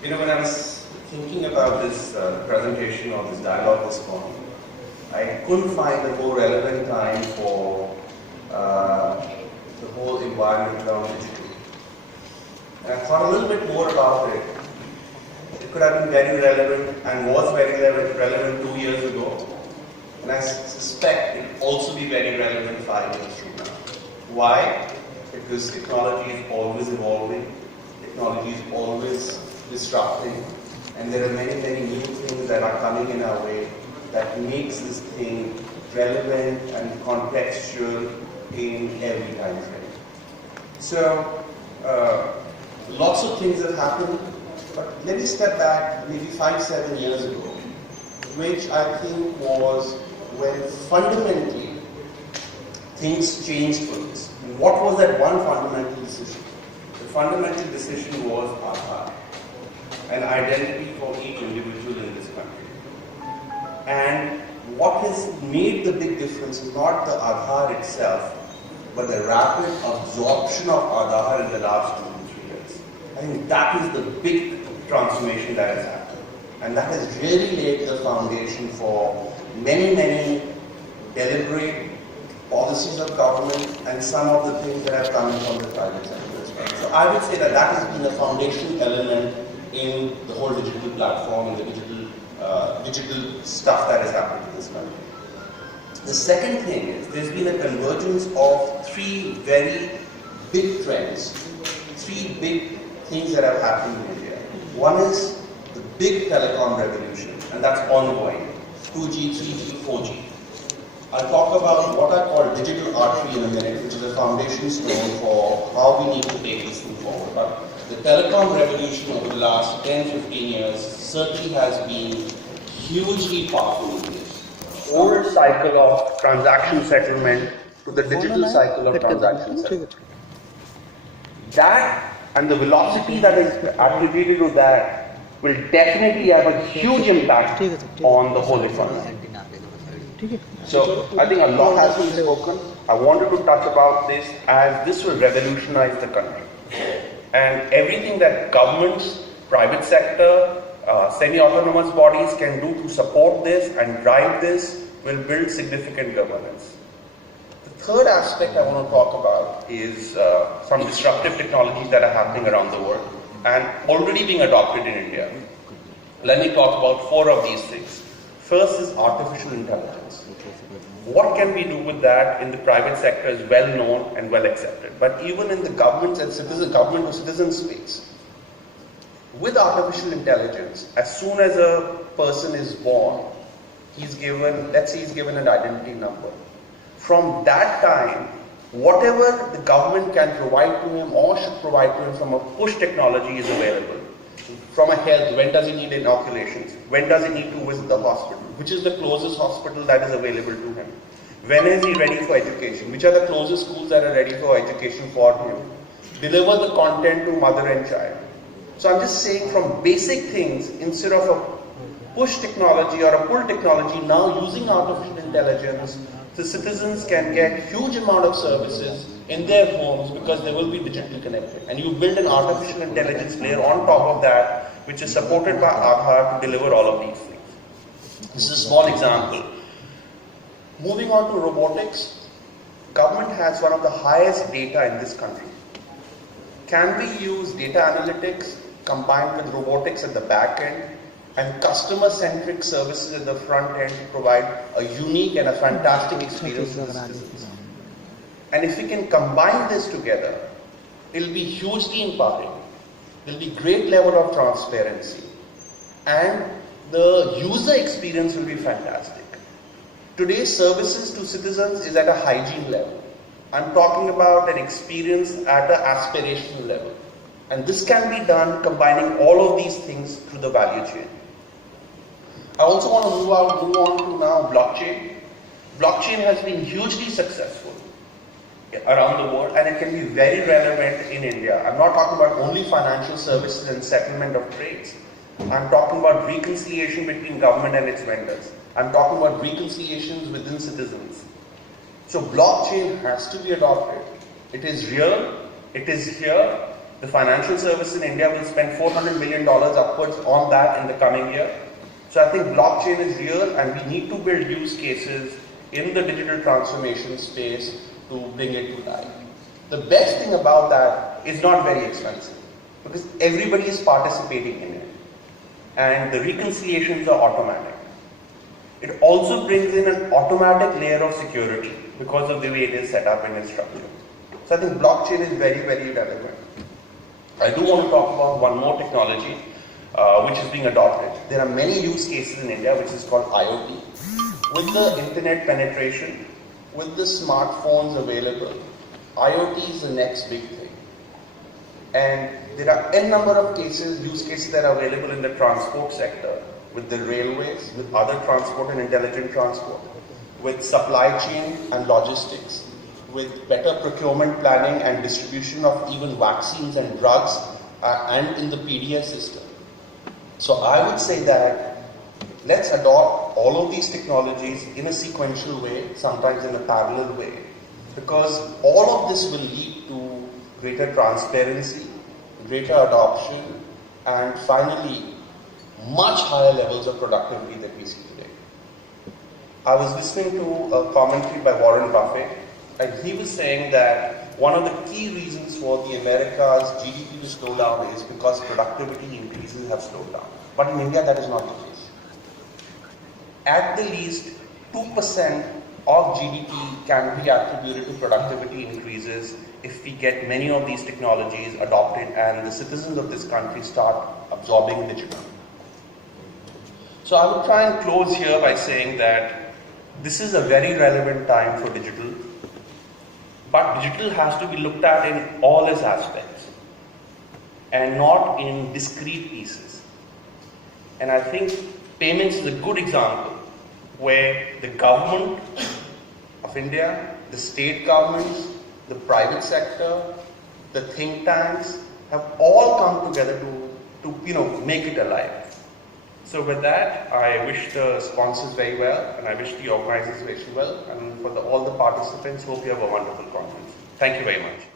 When I was thinking about this presentation or this dialogue this morning, I couldn't find a more relevant time for the whole environment around digital. And I thought a little bit more about it. It could have been very relevant and was very relevant 2 years ago. And I suspect it will also be very relevant 5 years from now. Why? Because technology is always evolving, technology is always disrupting, and there are many, many new things that are coming in our way that makes this thing relevant and contextual in every time frame. So, lots of things have happened, but let me step back maybe 5-7 years ago, which I think was when fundamentally things changed for us. And what was that one fundamental decision? The fundamental decision was Aadhaar, an identity for each individual in this country. And what has made the big difference is not the Aadhaar itself, but the rapid absorption of Aadhaar in the last 2 to 3 years. I think that is the big transformation that has happened. And that has really laid the foundation for many, many deliberate policies of government and some of the things that have come from the private sector as well. So I would say that that has been a foundational element in the whole digital platform and the digital stuff that has happened in this country. The second thing is there's been a convergence of three very big trends, three big things that have happened in India. One is the big telecom revolution, and that's ongoing. 2G, 3G, 4G. I'll talk about what I call digital artery in a minute, which is a foundation stone for how we need to take this thing forward. But the telecom revolution over the last 10-15 years certainly has been hugely powerful in this. Old cycle of transaction settlement to the digital cycle of transaction settlement. That and the velocity that is attributed to that will definitely have a huge impact on the whole economy. So I think a lot has been spoken. I wanted to touch about this as this will revolutionize the country. And everything that governments, private sector, semi-autonomous bodies can do to support this and drive this will build significant governance. The third aspect I want to talk about is some disruptive technologies that are happening around the world and already being adopted in India. Let me talk about 4 of these things. First is artificial intelligence. What can we do with that in the private sector is well known and well accepted. But even in the government to citizen space, with artificial intelligence, as soon as a person is born, he's given, let's say he's given an identity number. From that time, whatever the government can provide to him or should provide to him from a push technology is available. From a health, when does he need inoculations? When does he need to visit the hospital? Which is the closest hospital that is available to him? When is he ready for education? Which are the closest schools that are ready for education for him? Deliver the content to mother and child. So I'm just saying from basic things, instead of a push technology or a pull technology, now using artificial intelligence, the citizens can get huge amount of services in their homes because they will be digitally connected. And you build an artificial intelligence layer on top of that, which is supported by Aadhaar to deliver all of these things. This is a small example. Moving on to robotics, government has one of the highest data in this country. Can we use data analytics combined with robotics at the back end and customer-centric services at the front end to provide a unique and a fantastic experience to the citizens? And if we can combine this together, it will be hugely empowering. There will be great level of transparency and the user experience will be fantastic. Today's services to citizens is at a hygiene level. I'm talking about an experience at an aspirational level. And this can be done combining all of these things through the value chain. I also want to move on to now blockchain. Blockchain has been hugely successful around the world and it can be very relevant in India. I'm not talking about only financial services and settlement of trades. I'm talking about reconciliation between government and its vendors. I'm talking about reconciliations within citizens. So blockchain has to be adopted. It is real, it is here, The financial service in India will spend $400 million upwards on that in the coming year. So I think blockchain is real, and we need to build use cases in the digital transformation space to bring it to life. The best thing about that is not very expensive, because everybody is participating in it, and the reconciliations are automatic. It also brings in an automatic layer of security because of the way it is set up in its structure. So I think blockchain is very, very relevant. I do want to talk about one more technology which is being adopted. There are many use cases in India which is called IoT. With the internet penetration, with the smartphones available, IoT is the next big thing. And there are n number of use cases that are available in the transport sector, with the railways, with other transport and intelligent transport, with supply chain and logistics, with better procurement planning and distribution of even vaccines and drugs, and in the PDS system. So I would say that let's adopt all of these technologies in a sequential way, sometimes in a parallel way, because all of this will lead to greater transparency, greater adoption, and finally, much higher levels of productivity that we see today. I was listening to a commentary by Warren Buffett, and he was saying that one of the key reasons for the America's GDP to slow down is because productivity increases have slowed down. But in India, that is not the case. At the least, 2% of GDP can be attributed to productivity increases if we get many of these technologies adopted and the citizens of this country start absorbing digital. So I would try and close here by saying that this is a very relevant time for digital, but digital has to be looked at in all its aspects and not in discrete pieces. And I think payments is a good example where the government of India, the state governments, the private sector, the think tanks have all come together to make it alive. So with that, I wish the sponsors very well, and I wish the organizers very well, and for all the participants, hope you have a wonderful conference. Thank you very much.